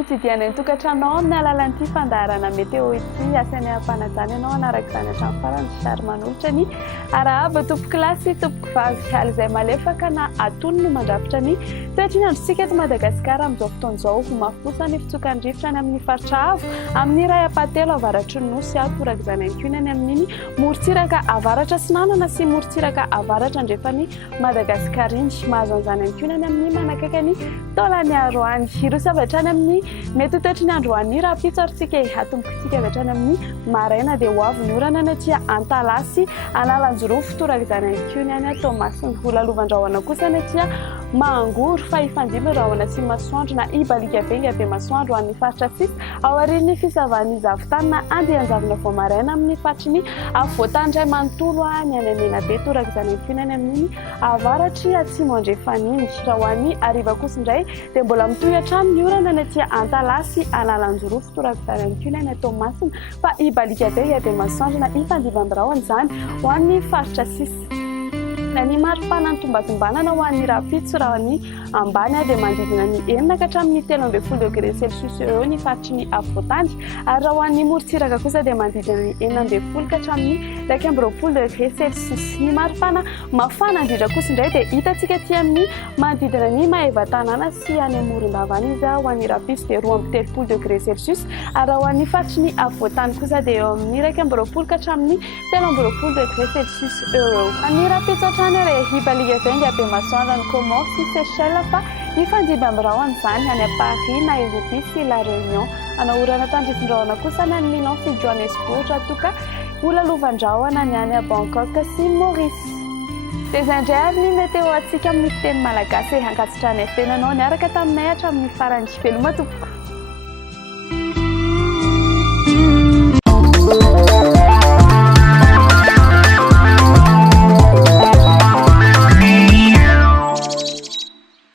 hitsidiana ny tokantranonao amin'ny alalan'ity fandaharana meteo ity asany ampanajana ianao anaraka izany hatramin'ny farany sary manolotra ny arahaba tompoko lasy tompoko vavy ala izay malefaka na atony no mandrafitra ny toetrany androntsika eto Madagasikara amin'izao fotoan'izao mafosana ny fitsokan'ny rivotra ny amin'ny faritra avo amin'ny ray apatelo avaratry ny nosy atoraka izany ihany koa ny amin'ny morontsiraka avaratra sinanana sy morontsiraka avaratra andrefa ny Madagasikara iny mahazo an'izany ihany koa ny amin'ny manakaiky ny taolany aroany ireo zavatra ny amin'ny mety ho toetry ny androany raha pitsarontsika atombokontsika avy hatrany amin'ny maraina dia ho avy ny orana ny atsia antalasy analanjorofo toraka izany ihany koa ny any Tomasiny volalovandrahoana kosa ny atsia mangoro fa ifandimby rahoana sy masoandro na ibalika venga be masoandro amin'ny faritra sisa ao aorian'ny fisavan'ny zavotany na andehanjavona vao maraina amin'ny faritry ny avoatany ray manontolo ny any amena be toraka izany ihany koa ny any amin'ny avaratry atsimo andrefaniny raha ho an'ny ariva kosa indray dia mbola mitohy hatrany ny orana ny atsia antalasy analanjorofo toraka izany ihany koa ny any Tomasina fa ibalika venga be masoandro na ifandimby amby izany ho an'ny faritra sisa na ny maripana ny tombazombanana ho an'ny rapitso raha ny ambany dia manodidina ny 9 ka hatramin'ny 13 degré celsius eo ny faritry ny avoatany ary raha ho an'ny morontsiraka kosa dia manodidina ny 9 ka hatramin'ny 12 degré celsius ny maripana mafana indrindra kosa indray dia hitantsika aty amin'ny manodidina ny Maevatanana sy any Amorondavana izy ho an'ny rapitso dia 13 degré celsius ary raha ho an'ny faritry ny avoatany kosa dia eo amin'ny 12 ka hatramin'ny 13 degré celsius eo any rapitso trany ibalika venga be masoandro ny Comore sy Seychelles fa ifandimby am'rahoana izany any Paris Nairobi sy La Réunion anaorana tandrifindrahoana kosa ny any Milan sy Johannesburg toka volalovandrahoana ny any Bangkok sy Maurice dia izay indray ary ny meteo atsika amin'ny fiteny malagasy hankatsitrany fenanao niaraka taminay hatramin'ny farany veloma tompoko